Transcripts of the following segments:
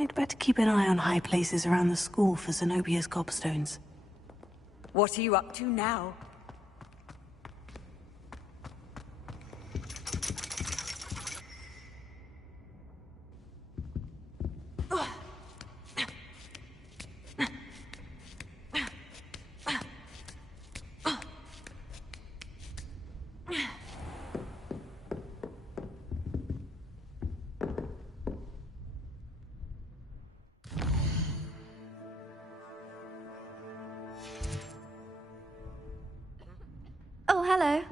I'd better keep an eye on high places around the school for Zenobia's gobstones. What are you up to now? Oh, hello.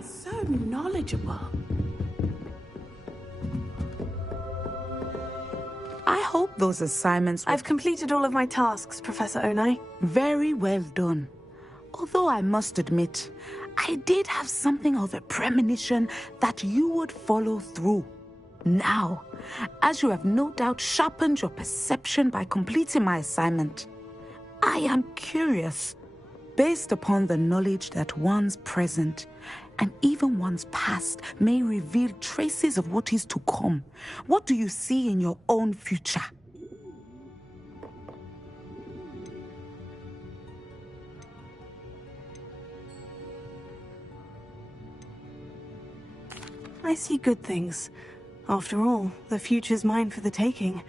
So knowledgeable. I hope those assignments were I've completed all of my tasks, Professor Onai. very well done. Although I must admit, I did have something of a premonition that you would follow through. Now, as you have no doubt sharpened your perception by completing my assignment, I am curious, based upon the knowledge that one's present and even one's past may reveal traces of what is to come. What do you see in your own future? I see good things. After all, the future's mine for the taking,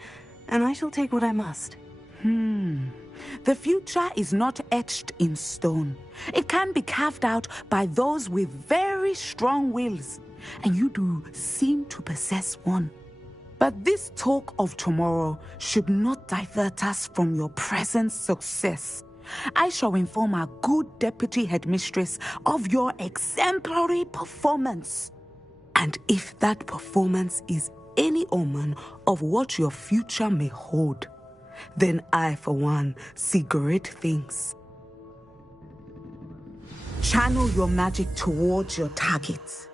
and I shall take what I must. The future is not etched in stone. It can be carved out by those with very strong wills, and you do seem to possess one. But this talk of tomorrow should not divert us from your present success. I shall inform our good deputy headmistress of your exemplary performance. And if that performance is any omen of what your future may hold, then I, for one, see great things. Channel your magic towards your target.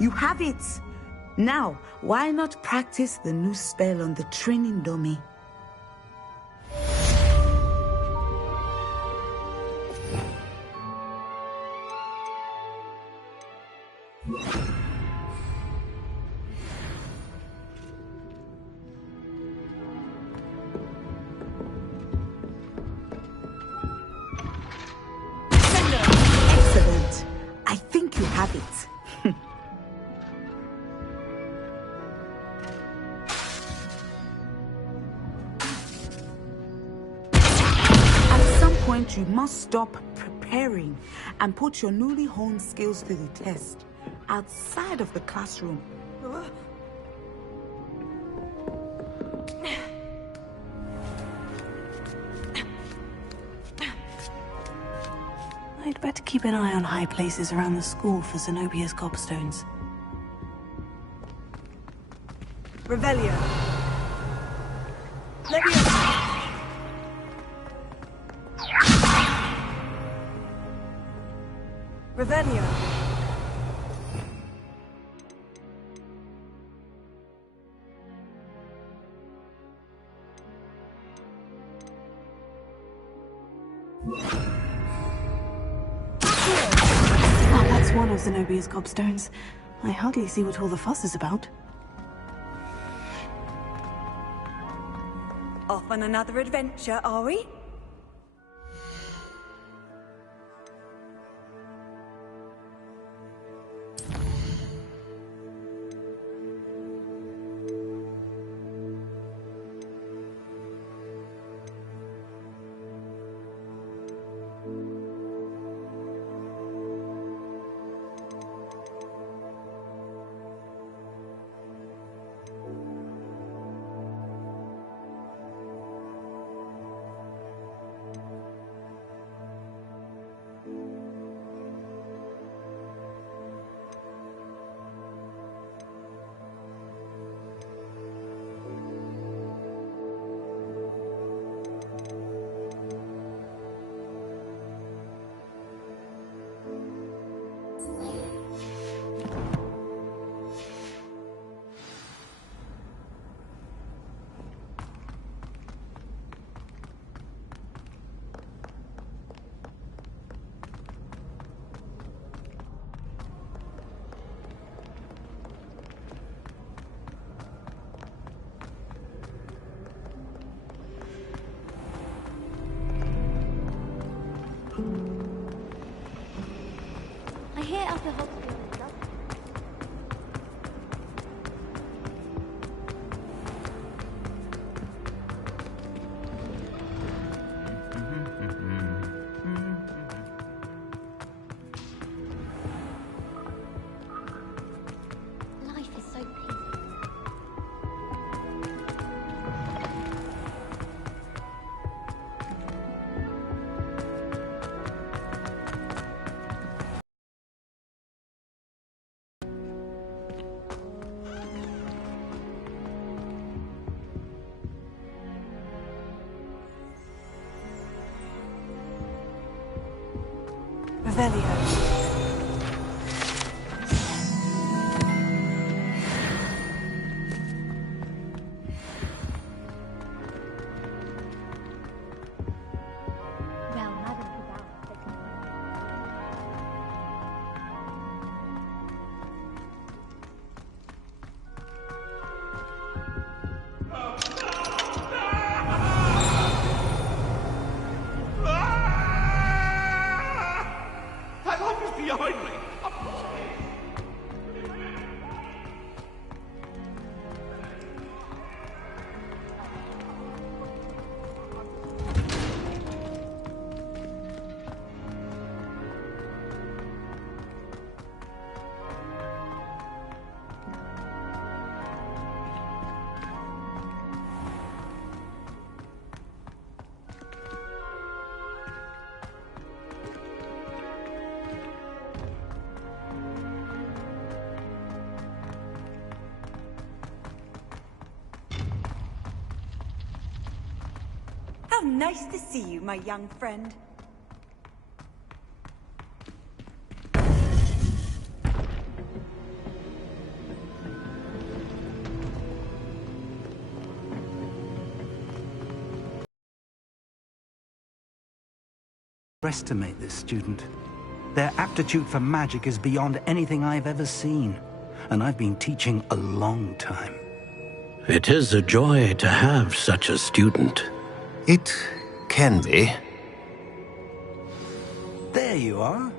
You have it! Now, why not practice the new spell on the training dummy? Excellent. I think you have it. You must stop preparing and put your newly honed skills to the test outside of the classroom. I'd better keep an eye on high places around the school for Zenobia's gobstones. Revelio. Leviosa. Revelio. Just one of Zenobia's cobstones. I hardly see what all the fuss is about. Off on another adventure, are we? I hear Upper Hospital is lovely. Life is so peaceful. Revelio. Well, Madame Cabal said to me. That life is behind me. How nice to see you, my young friend. Underestimate this student. Their aptitude for magic is beyond anything I've ever seen, and I've been teaching a long time. It is a joy to have such a student. It can be. There you are.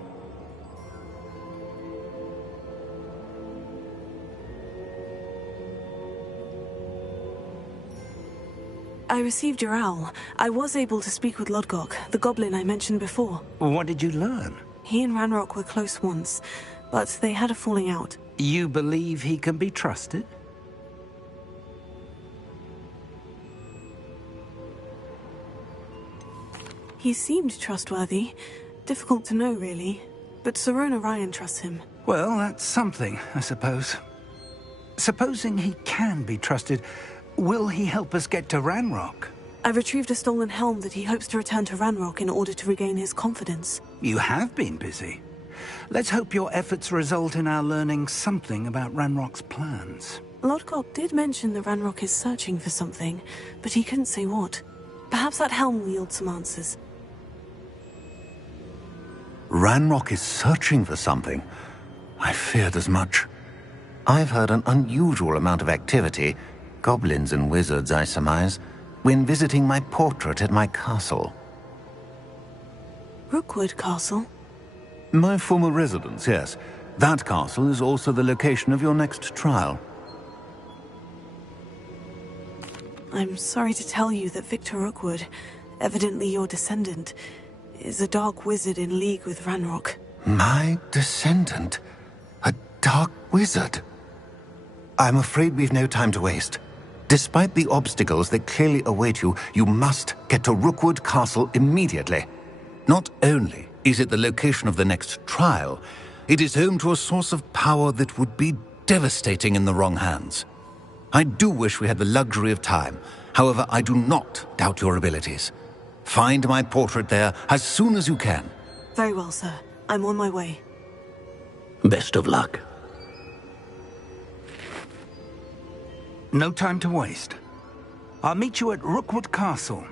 I received your owl. I was able to speak with Lodgok, the goblin I mentioned before. What did you learn? He and Ranrock were close once, but they had a falling out. You believe he can be trusted? He seemed trustworthy. Difficult to know, really. But Sirona Ryan trusts him. Well, that's something, I suppose. Supposing he can be trusted, will he help us get to Ranrock? I've retrieved a stolen helm that he hopes to return to Ranrock in order to regain his confidence. You have been busy. Let's hope your efforts result in our learning something about Ranrock's plans. Lodgok did mention that Ranrock is searching for something, but he couldn't say what. Perhaps that helm will yield some answers. Ranrock is searching for something. I feared as much. I've heard an unusual amount of activity, goblins and wizards, I surmise, when visiting my portrait at my castle. Rookwood Castle? My former residence, yes. That castle is also the location of your next trial. I'm sorry to tell you that Victor Rookwood, evidently your descendant, is a dark wizard in league with Ranrock. My descendant? A dark wizard? I'm afraid we've no time to waste. Despite the obstacles that clearly await you, you must get to Rookwood Castle immediately. Not only is it the location of the next trial, it is home to a source of power that would be devastating in the wrong hands. I do wish we had the luxury of time. However, I do not doubt your abilities. Find my portrait there as soon as you can. Very well, sir. I'm on my way. Best of luck. No time to waste. I'll meet you at Rookwood Castle.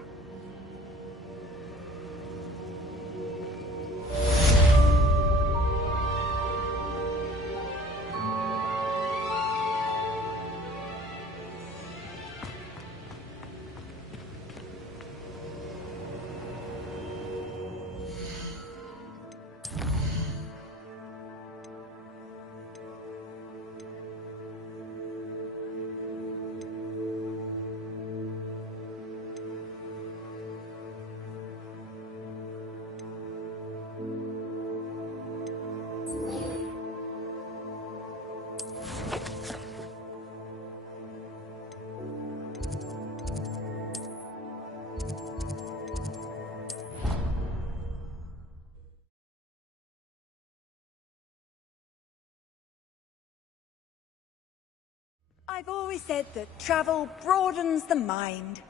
I've always said that travel broadens the mind.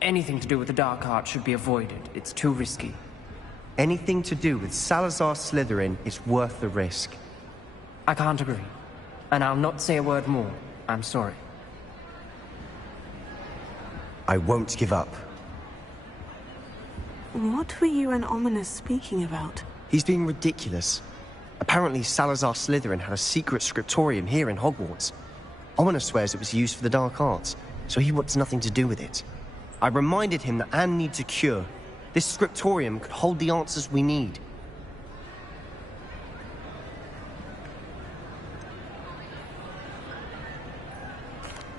Anything to do with the dark art should be avoided. It's too risky. Anything to do with Salazar Slytherin is worth the risk. I can't agree. And I'll not say a word more. I'm sorry. I won't give up. What were you and Ominous speaking about? He's being ridiculous. Apparently Salazar Slytherin had a secret scriptorium here in Hogwarts. Ominous swears it was used for the dark arts, so he wants nothing to do with it. I reminded him that Anne needs a cure. This scriptorium could hold the answers we need.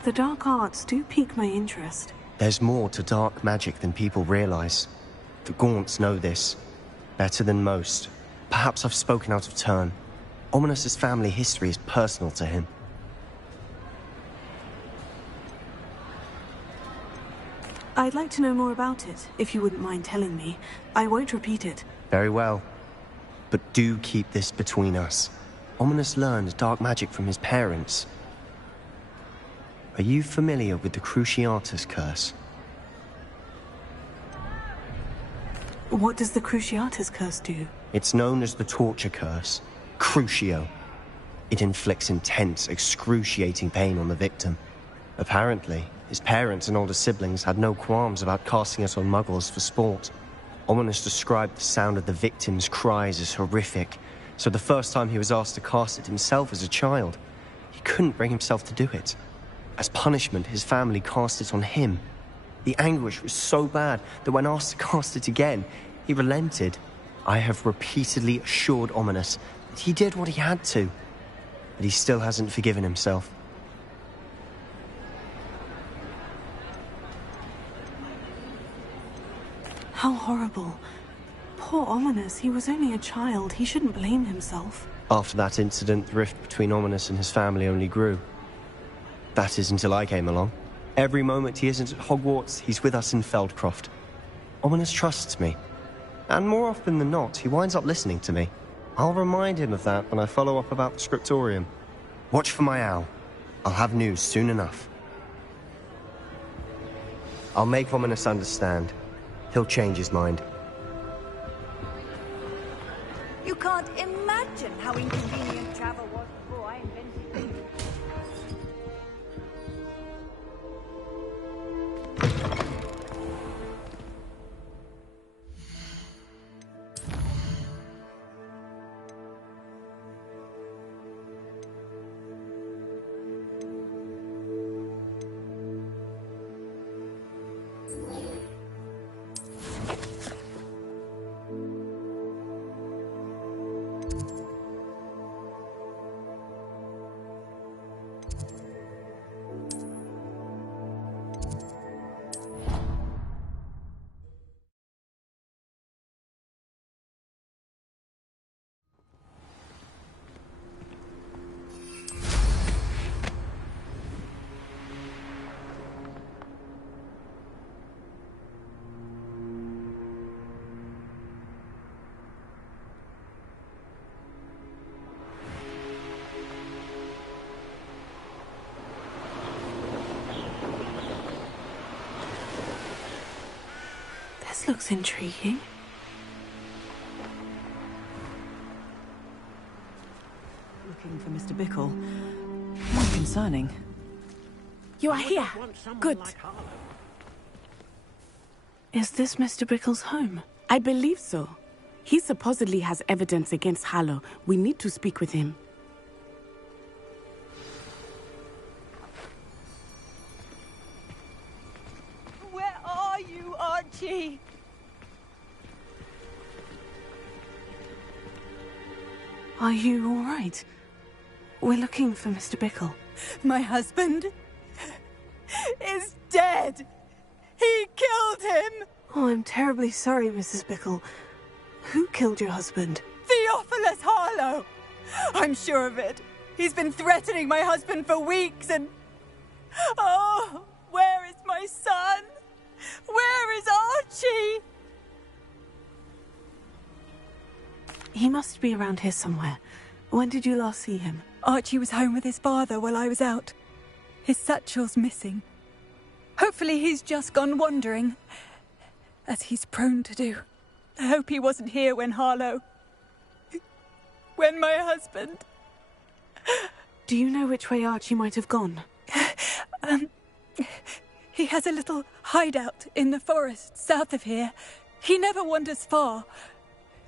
The dark arts do pique my interest. There's more to dark magic than people realize. The Gaunts know this. Better than most. Perhaps I've spoken out of turn. Ominous's family history is personal to him. I'd like to know more about it, if you wouldn't mind telling me. I won't repeat it. Very well. But do keep this between us. Ominous learned dark magic from his parents. Are you familiar with the Cruciatus Curse? What does the Cruciatus Curse do? It's known as the Torture Curse. Crucio. It inflicts intense, excruciating pain on the victim. Apparently, his parents and older siblings had no qualms about casting it on muggles for sport. Ominous described the sound of the victim's cries as horrific, so the first time he was asked to cast it himself as a child, he couldn't bring himself to do it. As punishment, his family cast it on him. The anguish was so bad that when asked to cast it again, he relented. I have repeatedly assured Ominous that he did what he had to, but he still hasn't forgiven himself. How horrible. Poor Ominous, he was only a child. He shouldn't blame himself. After that incident, the rift between Ominous and his family only grew. That is until I came along. Every moment he isn't at Hogwarts, he's with us in Feldcroft. Ominous trusts me. And more often than not, he winds up listening to me. I'll remind him of that when I follow up about the scriptorium. Watch for my owl. I'll have news soon enough. I'll make Ominous understand. He'll change his mind. You can't imagine how inconvenient travel was before I invented it. This looks intriguing. Looking for Mr. Bickle. More concerning. You are here. Good. Is this Mr. Bickle's home? I believe so. He supposedly has evidence against Harlow. We need to speak with him. Where are you, Archie? Are you all right? We're looking for Mr. Bickle. My husband is dead. He killed him. Oh, I'm terribly sorry, Mrs. Bickle. Who killed your husband? Theophilus Harlow. I'm sure of it. He's been threatening my husband for weeks and... Oh, where is my son? Where is Archie? He must be around here somewhere. When did you last see him? Archie was home with his father while I was out. His satchel's missing. Hopefully he's just gone wandering, as he's prone to do. I hope he wasn't here when Harlow... when my husband... Do you know which way Archie might have gone? He has a little hideout in the forest south of here. He never wanders far.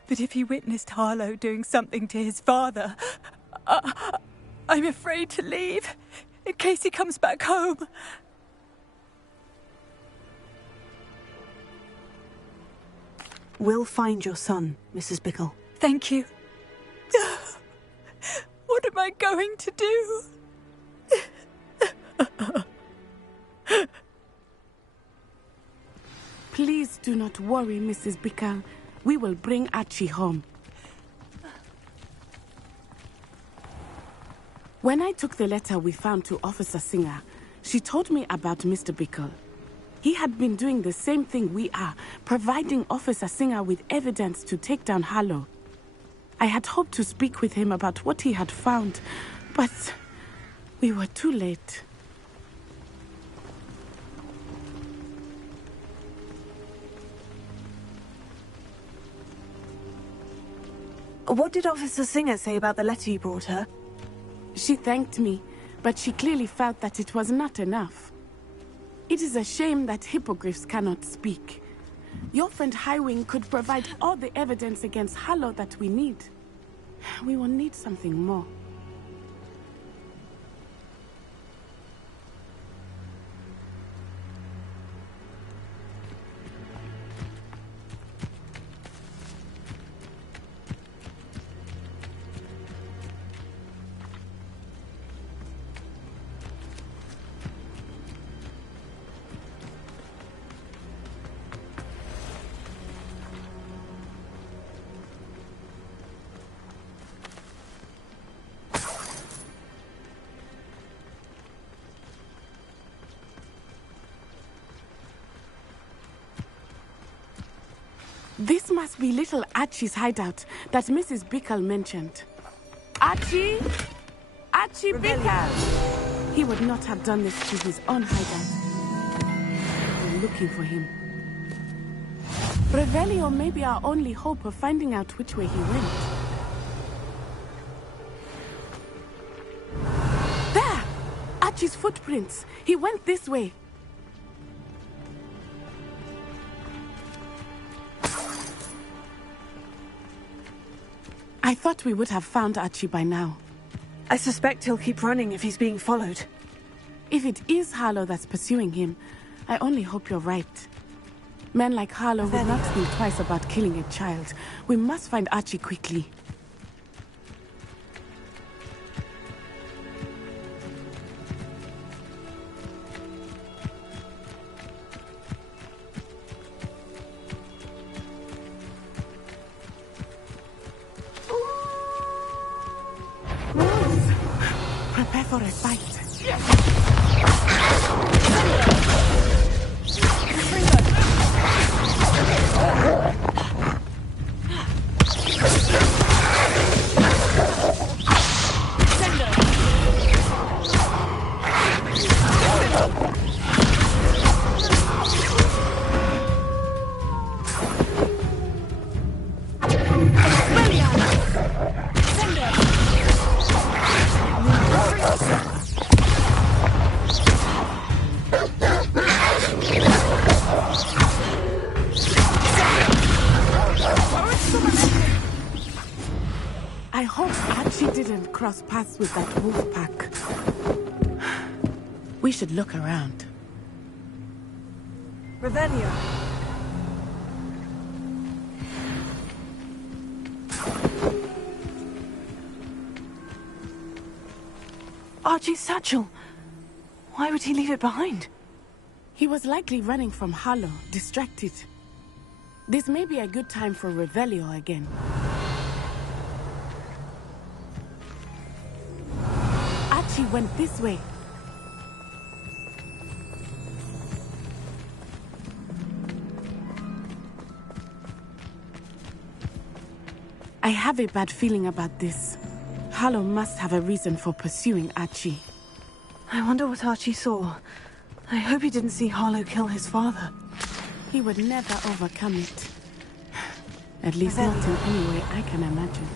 But if he witnessed Harlow doing something to his father, I'm afraid to leave, in case he comes back home. We'll find your son, Mrs. Bickle. Thank you. What am I going to do? Please do not worry, Mrs. Bickle. We will bring Archie home. When I took the letter we found to Officer Singer, she told me about Mr. Bickle. He had been doing the same thing we are, providing Officer Singer with evidence to take down Harlow. I had hoped to speak with him about what he had found, but we were too late. What did Officer Singer say about the letter you brought her? She thanked me, but she clearly felt that it was not enough. It is a shame that hippogriffs cannot speak. Your friend Highwing could provide all the evidence against Harlow that we need. We will need something more. This must be little Archie's hideout that Mrs. Bickle mentioned. Archie? Archie Bickle! He would not have done this to his own hideout. We're looking for him. Revelio may be our only hope of finding out which way he went. There! Archie's footprints. He went this way. I thought we would have found Archie by now. I suspect he'll keep running if he's being followed. If it is Harlow that's pursuing him, I only hope you're right. Men like Harlow would not think twice about killing a child. We must find Archie quickly. Prepare for a fight. I hope Archie didn't cross paths with that wolf pack. We should look around. Revelio. Archie's satchel. Why would he leave it behind? He was likely running from Harlow, distracted. This may be a good time for Revelio again. Archie went this way. I have a bad feeling about this. Harlow must have a reason for pursuing Archie. I wonder what Archie saw. I hope he didn't see Harlow kill his father. He would never overcome it. At least not in any way I can imagine.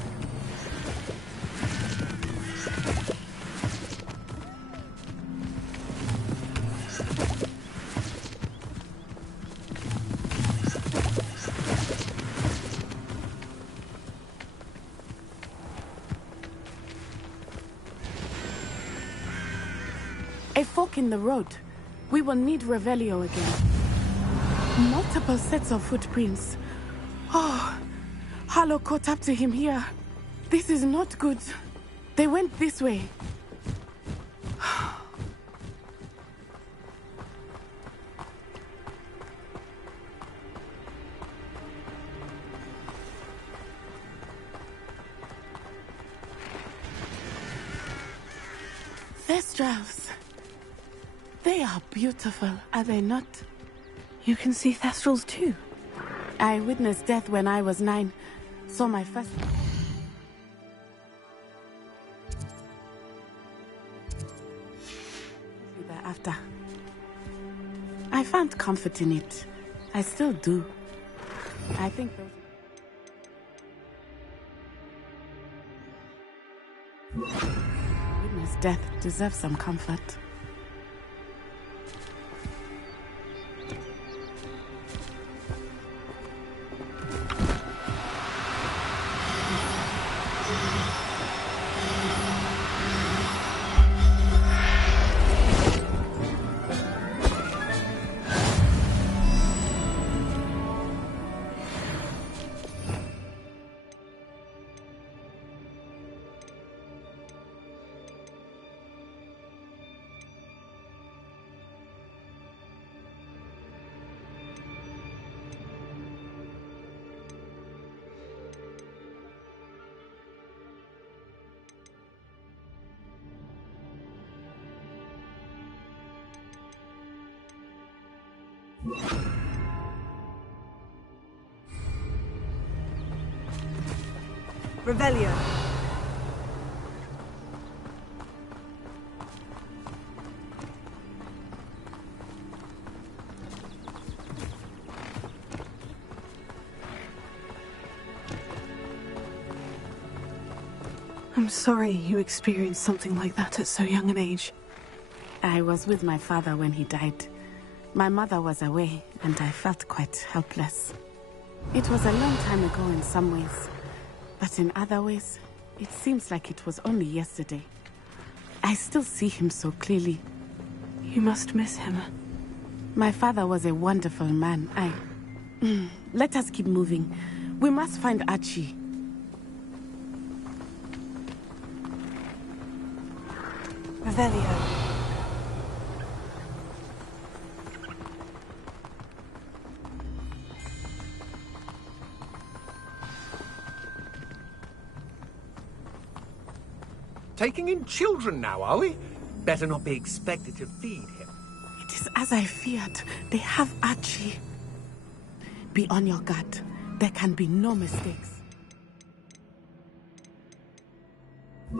A fork in the road. We will need Revelio again. Multiple sets of footprints. Oh, Harlow caught up to him here. This is not good. They went this way. Thestrals. They are beautiful, are they not? You can see Thestrals too. I witnessed death when I was 9. Saw my first... Thereafter. I found comfort in it. I still do. I think those... Witness death deserves some comfort. Revelio. I'm sorry you experienced something like that at so young an age. I was with my father when he died. My mother was away, and I felt quite helpless. It was a long time ago in some ways, but in other ways, it seems like it was only yesterday. I still see him so clearly. You must miss him. My father was a wonderful man. Let us keep moving. We must find Archie. Revelio. Taking in children now, are we? Better not be expected to feed him. It is as I feared. They have Archie. Be on your guard. There can be no mistakes. Go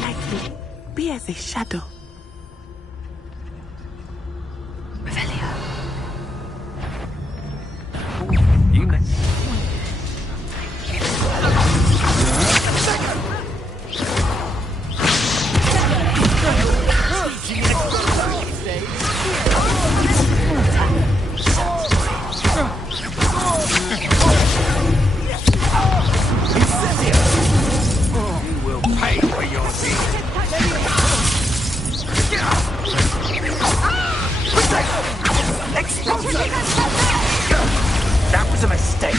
lightly. Be as a shadow. Revelio. You may. That was a mistake.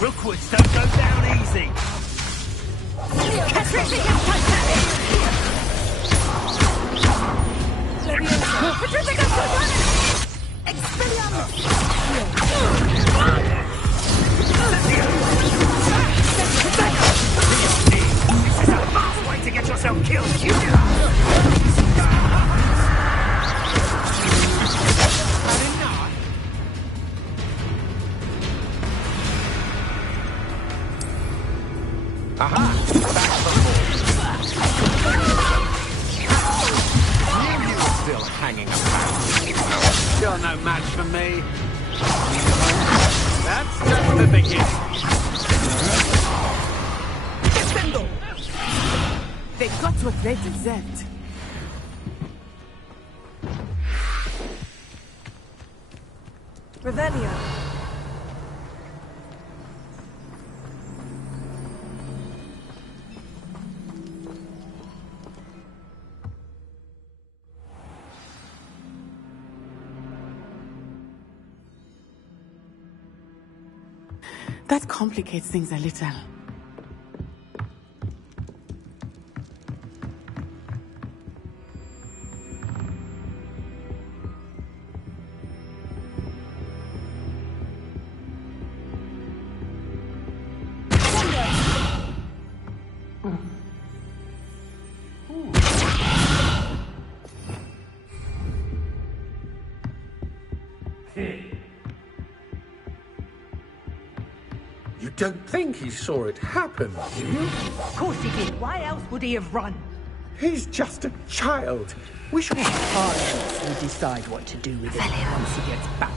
Rookwoods don't go down easy. This is a fast way to get yourself killed. Aha! Back for more. Knew you were still hanging about. You're no match for me. That's just the beginning. They got what they deserved. Revelio. That complicates things a little. You don't think he saw it happen, do you? Of course he did. Why else would he have run? He's just a child. We should... Parliament will decide what to do with him once he gets back.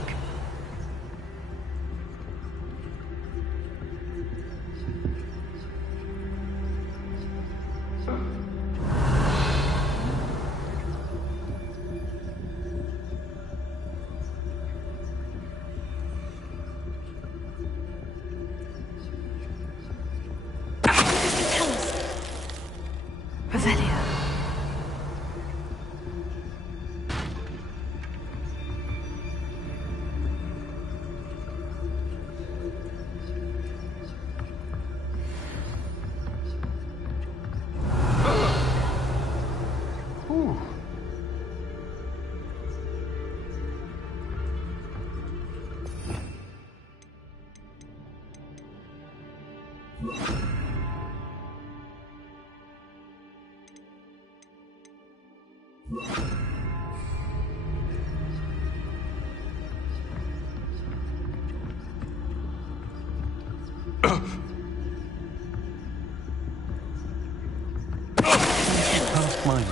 Mine.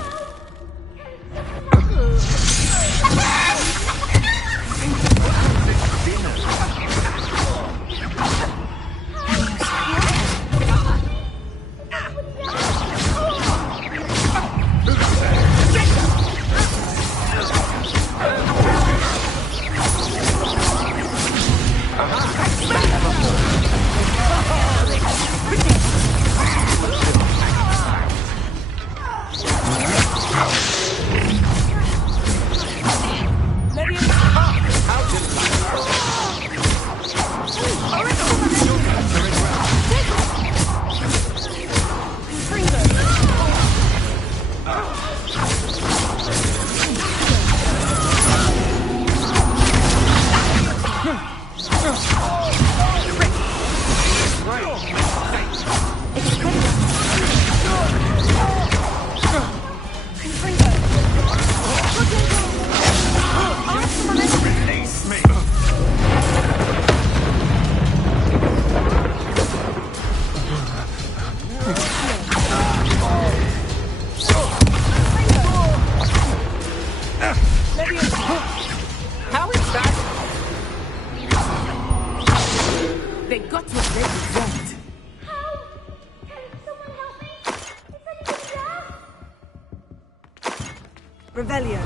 Revelio.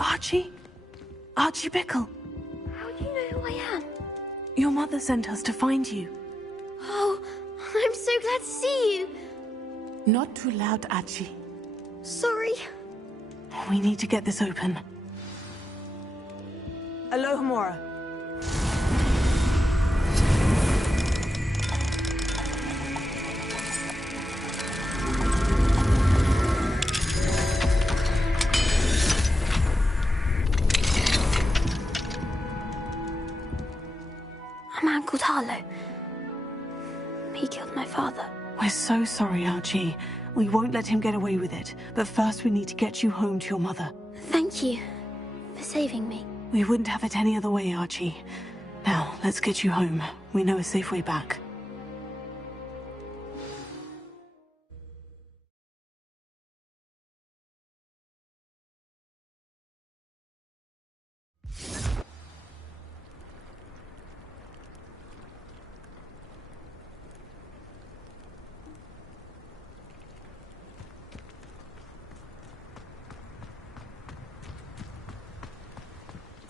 Archie? Archie Bickle. How do you know who I am? Your mother sent us to find you. Oh, I'm so glad to see you. Not too loud, Archie. Sorry. We need to get this open. Alohomora. A man called Harlow. He killed my father. We're so sorry, Archie. We won't let him get away with it. But first we need to get you home to your mother. Thank you for saving me. We wouldn't have it any other way, Archie. Now, let's get you home. We know a safe way back.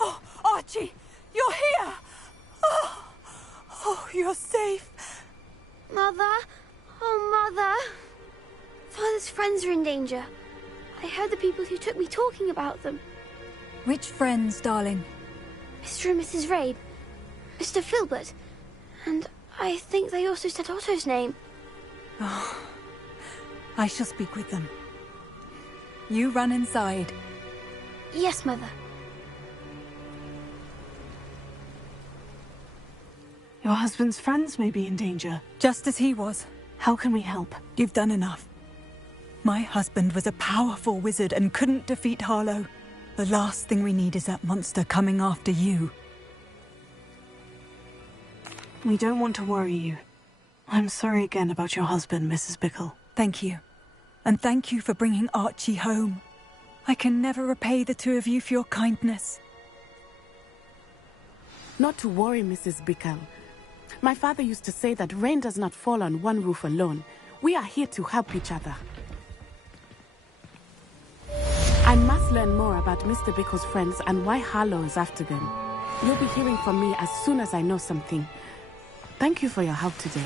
Oh, Archie, you're here! Oh, you're safe. Mother? Oh, Mother. Father's friends are in danger. I heard the people who took me talking about them. Which friends, darling? Mr. and Mrs. Rabe, Mr. Filbert, and I think they also said Otto's name. Oh, I shall speak with them. You run inside. Yes, Mother. Your husband's friends may be in danger. Just as he was. How can we help? You've done enough. My husband was a powerful wizard and couldn't defeat Harlow. The last thing we need is that monster coming after you. We don't want to worry you. I'm sorry again about your husband, Mrs. Bickle. Thank you. And thank you for bringing Archie home. I can never repay the two of you for your kindness. Not to worry, Mrs. Bickle. My father used to say that rain does not fall on one roof alone. We are here to help each other. I must learn more about Mr. Bickle's friends and why Harlow is after them. You'll be hearing from me as soon as I know something. Thank you for your help today.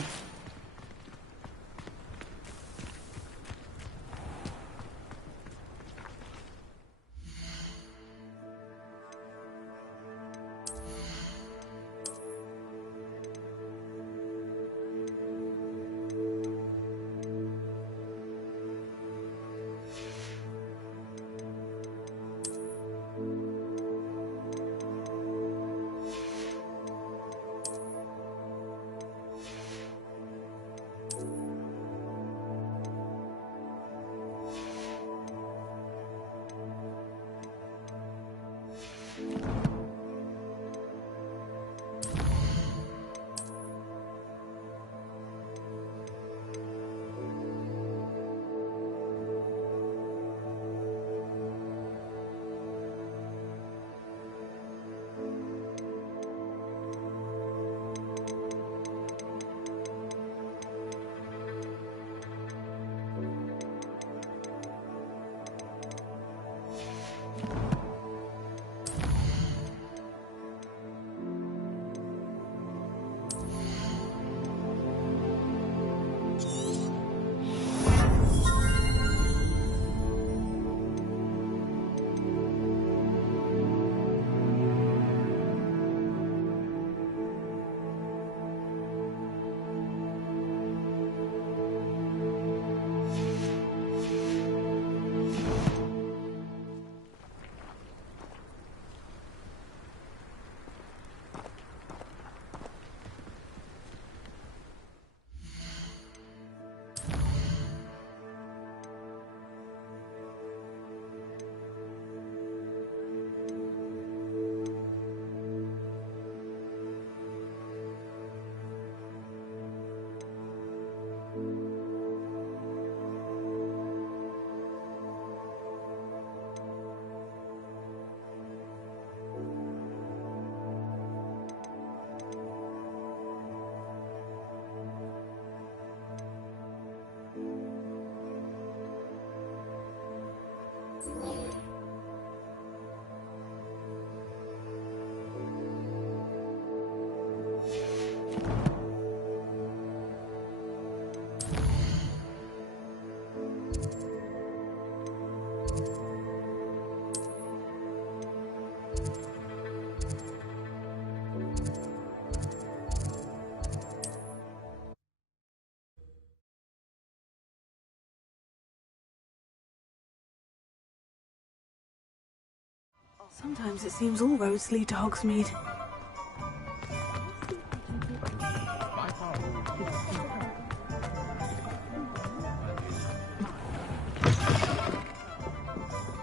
Sometimes it seems all roads lead to Hogsmeade.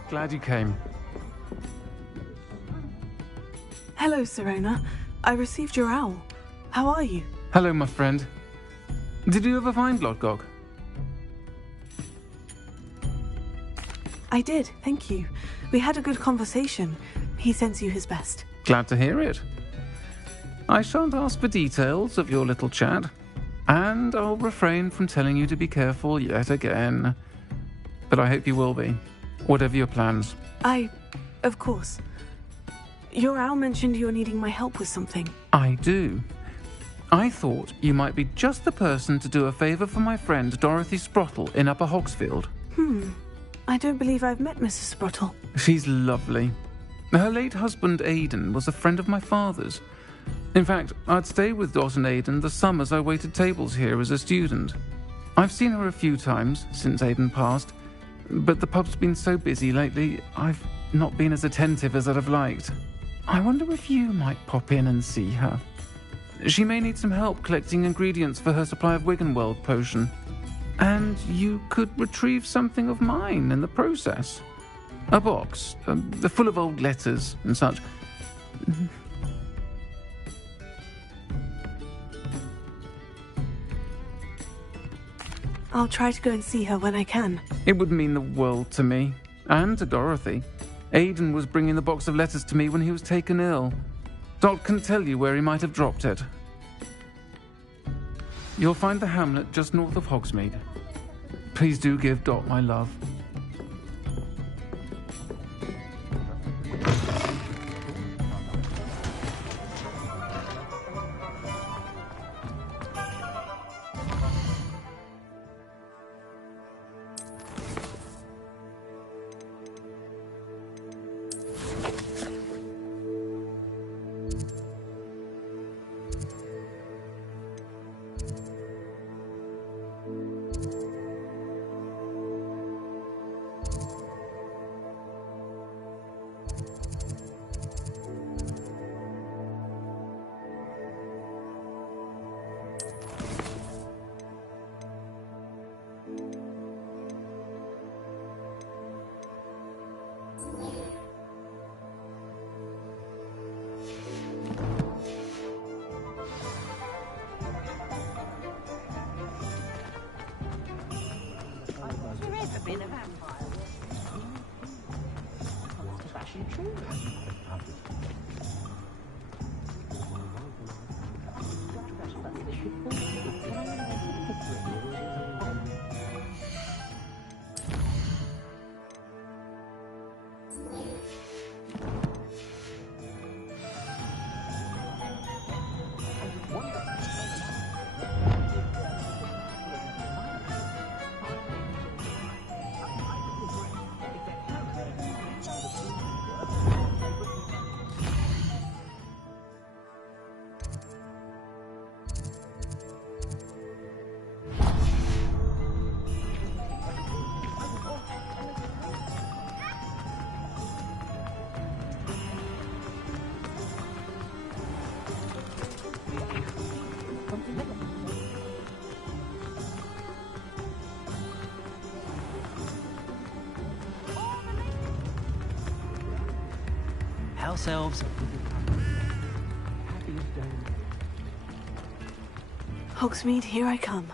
Glad you came. Hello, Serona. I received your owl. How are you? Hello, my friend. Did you ever find Lodgok? I did, thank you. We had a good conversation. He sends you his best. Glad to hear it. I shan't ask for details of your little chat, and I'll refrain from telling you to be careful yet again. But I hope you will be, whatever your plans. Of course. Your owl mentioned you're needing my help with something. I do. I thought you might be just the person to do a favour for my friend Dorothy Sprottle in Upper Hogsfield. I don't believe I've met Mrs. Sprottle. She's lovely. Her late husband Aidan was a friend of my father's. In fact, I'd stayed with Dot and Aidan the summers I waited tables here as a student. I've seen her a few times since Aidan passed, but the pub's been so busy lately, I've not been as attentive as I'd have liked. I wonder if you might pop in and see her. She may need some help collecting ingredients for her supply of Wiggenweld potion. And you could retrieve something of mine in the process. A box, full of old letters and such. I'll try to go and see her when I can. It would mean the world to me, and to Dorothy. Aidan was bringing the box of letters to me when he was taken ill. Dot can tell you where he might have dropped it. You'll find the hamlet just north of Hogsmeade. Please do give Dot my love. House elves. Hogsmeade, here I come.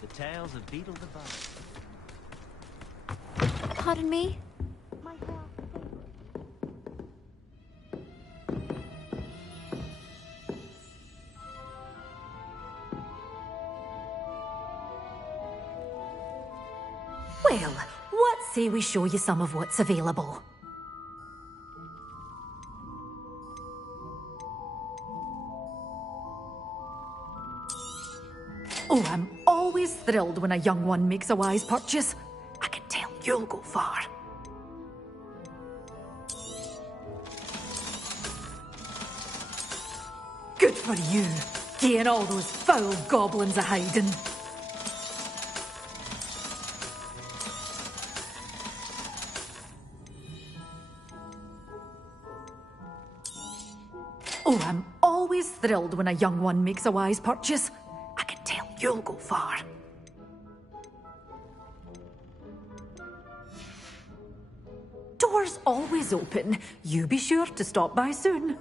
The tales of Beetle the Bard. Pardon me? Well, what say we show you some of what's available? Oh, I'm always thrilled when a young one makes a wise purchase. I can tell you'll go far. Good for you. and all those foul goblins a hiding. Oh, I'm always thrilled when a young one makes a wise purchase. I can tell you'll go far. Doors always open. You be sure to stop by soon.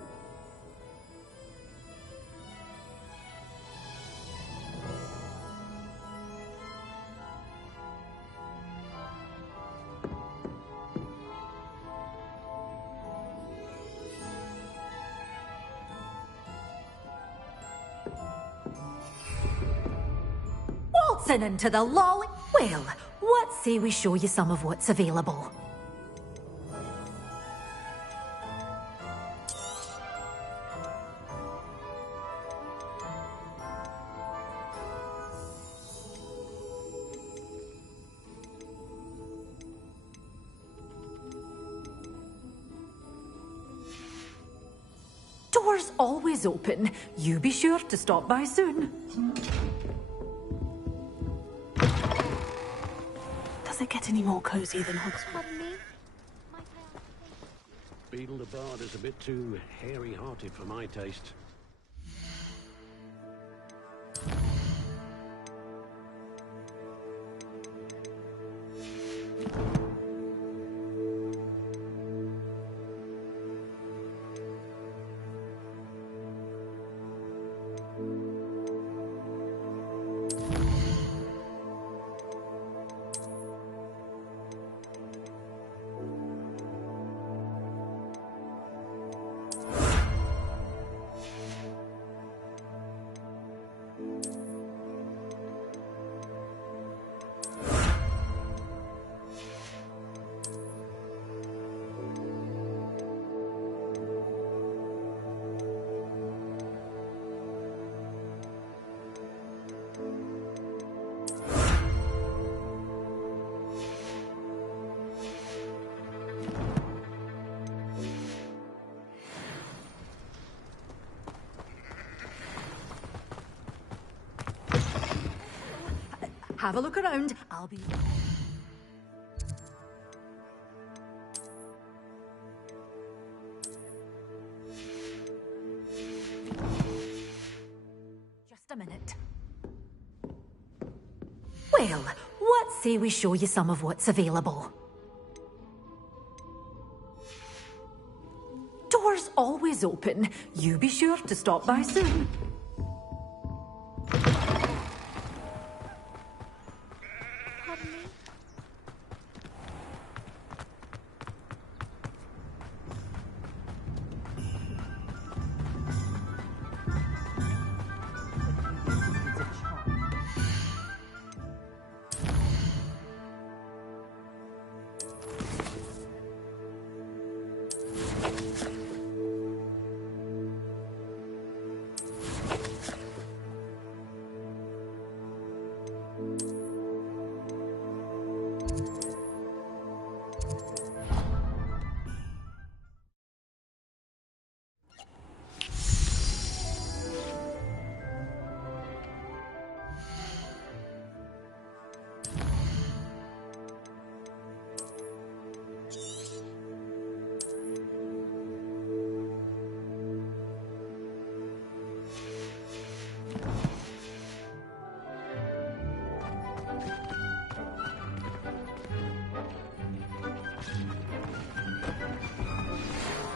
Waltzing into the lolly. Well, what say we show you some of what's available? Doors always open. You be sure to stop by soon. Does it get any more cozy than Hogwarts? Beetle the Bard is a bit too hairy-hearted for my taste. Have a look around. I'll be... Just a minute. Well, what say we show you some of what's available? Doors always open. You be sure to stop by soon.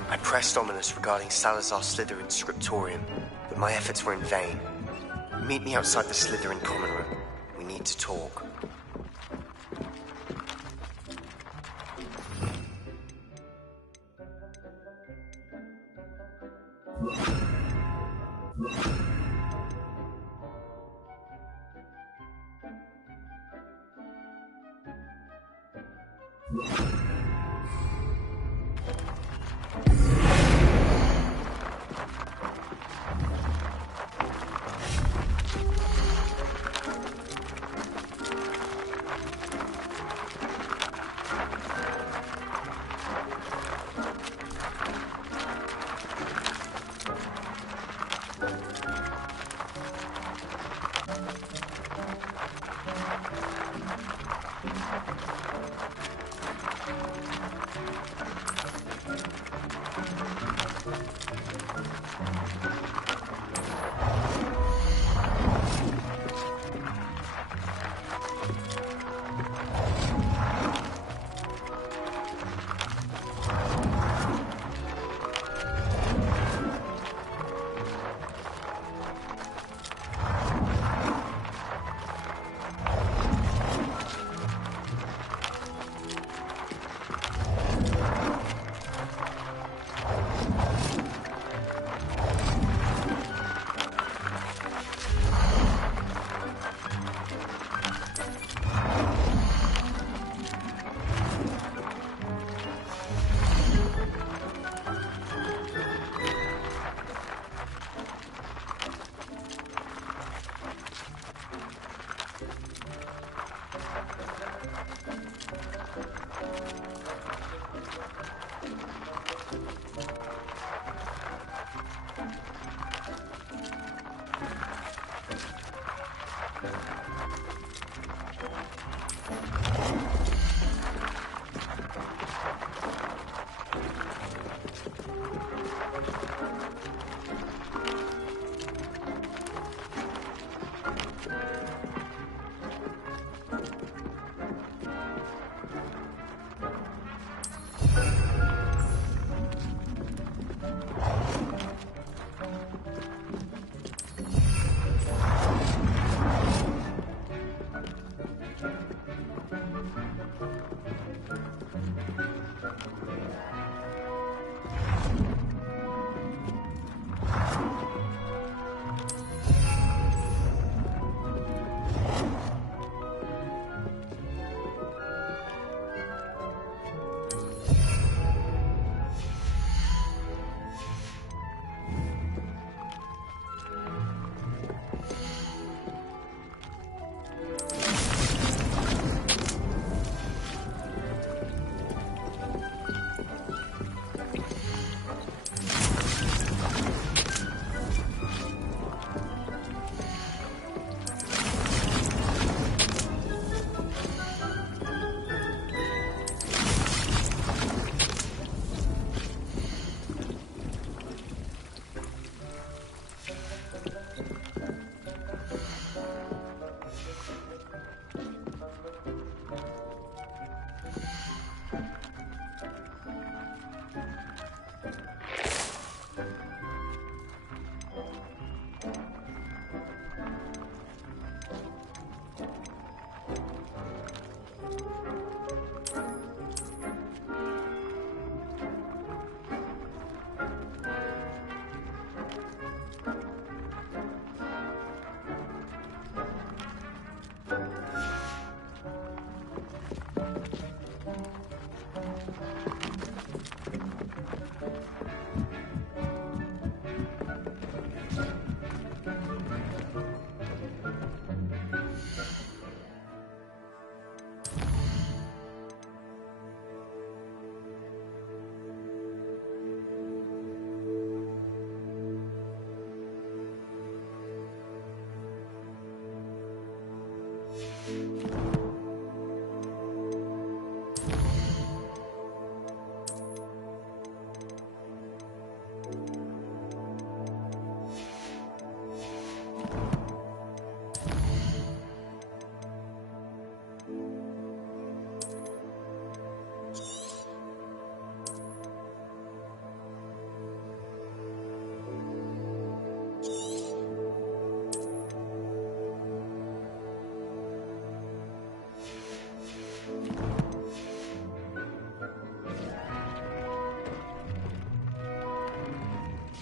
I pressed ominous regarding Salazar Slytherin's scriptorium, but my efforts were in vain. Meet me outside the Slytherin common room. We need to talk.